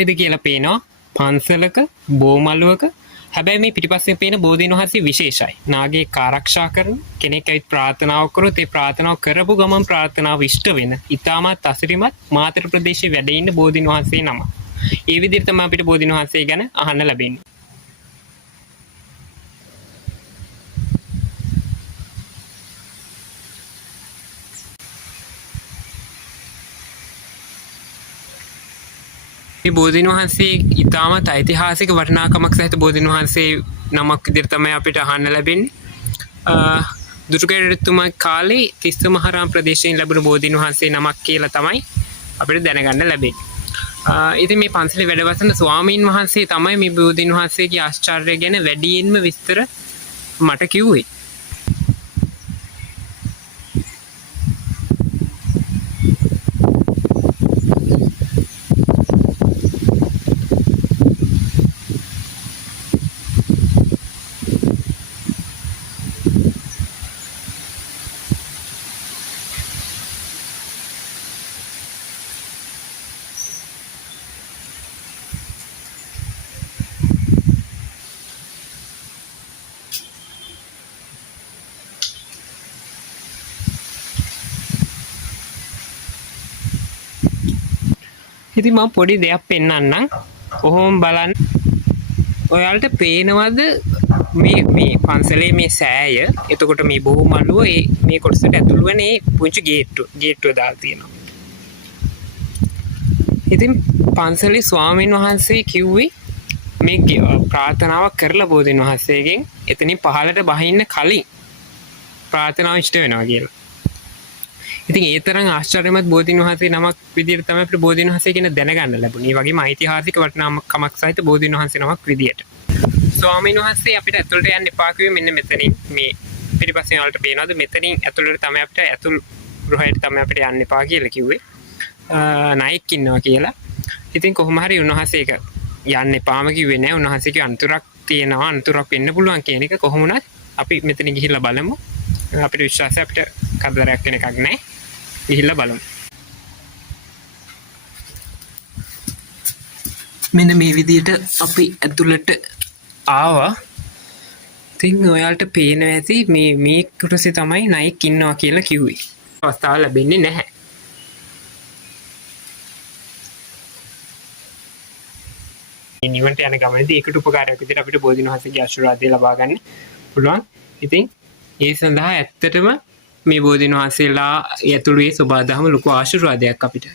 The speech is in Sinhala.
ඉතින් කියලා පේනවා පන්සලක බෝමළුවක හැබැයි මේ පිටිපස්සෙන් පේන බෝධීන් වහන්සේ විශේෂයි. නාගයෙක් ආරක්ෂා කරන කෙනෙක් ඇවිත් ප්‍රාර්ථනාවක් කරොත් ඒ ප්‍රාර්ථනාව කරපු ගමන් ප්‍රාර්ථනාව ඉෂ්ට වෙන ඉතාමත් අසිරිමත් මාතර ප්‍රදේශයේ වැඩ ඉන්න බෝධීන් වහන්සේ නම. ඒ විදිහට තමයි අපිට බෝධීන් වහන්සේ ගැන අහන්න ලැබෙන්නේ. මේ බෝධීන් වහන්සේ ඉතාමත් ඓතිහාසික වටිනාකමක් සහිත බෝධීන් වහන්සේ නමක් විදිහට තමයි අපිට අහන්න ලැබෙන්නේ. දුටුගැමුණුතුමා කාලේ තිස්ස මහරාම ප්‍රදේශයෙන් ලැබුණු බෝධීන් වහන්සේ නමක් කියලා තමයි අපිට දැනගන්න ලැබෙන්නේ. ඉතින් මේ පන්සලේ වැඩවසන ස්වාමීන් වහන්සේ තමයි මේ බෝධීන් වහන්සේගේ ආශ්චර්යය ගැන වැඩියෙන්ම විස්තර මට කිව්වේ. ඉතින් මම පොඩි දෙයක් පෙන්නන්නම්. කොහොම බලන්න. ඔයාලට පේනවද මේ පන්සලේ මේ සෑය? එතකොට මේ බෝමළුව මේ කොටසට ඇතුළු වෙන මේ පුංචි ගේට්ටුව දාලා තියෙනවා. ඉතින් පන්සලේ ස්වාමීන් වහන්සේ කිව්වේ මේ ප්‍රාර්ථනාවක් කරලා බෝධීන් වහන්සේගෙන් එතනින් පහළට බහින්න කලින් ප්‍රාර්ථනාව ඉෂ්ට වෙනවා කියලා. ඉතින් ඒ තරම් ආශ්චර්යමත් බෝධීන් වහන්සේ නමක් විදියට තමයි අපිට බෝධීන් වහන්සේ කියන දැනගන්න ලැබුණේ. ඒ වගේම ඓතිහාසික වටිනාකමක් සහිත බෝධීන් වහන්සේ නමක් විදියට. ස්වාමීන් වහන්සේ අපිට ඇතුළට යන්න එපා කිව්වේ මෙන්න මෙතනින්. මේ පිටිපස්සෙන් වලට පේනවාද මෙතනින් ඇතුළට තමයි අපිට ඇතුළු ගෘහයට තමයි අපිට යන්න එපා කියලා කිව්වේ. නායක ඉන්නවා කියලා. ඉතින් කොහොම හරි උන්වහන්සේ ඒක යන්න එපාම කිව්වේ නෑ. උන්වහන්සේගේ අන්තරක් තියෙනවා. අන්තරක් වෙන්න පුළුවන් කියන එක කොහොම වුණත් අපි මෙතනින් ගිහිල්ලා බලමු. අපිට විශ්වාසය අපිට කරදරයක් වෙන එකක් නෑ. ගිහිල්ලා බලමු. මෙන්න මේ විදිහට අපි ඇතුළට ආවා. ඉතින් ඔයාලට පේනවා ඇති මේ කොටසේ තමයි නායක ඉන්නවා කියලා කිව්වේ. අවස්ථාව ලැබෙන්නේ නැහැ. නිවන්ට යන ගමනේදී ඒකට උපකාරයක් විදිහට අපිට බෝධීන් වහන්සේගේ ආශිර්වාදය ලබා ගන්න පුළුවන්. ඉතින් ඒ සඳහා ඇත්තටම මේ බෝධීන් වහන්සේලා ඇතුළු ඒ සබාදහම ලොකු ආශිර්වාදයක් අපිට.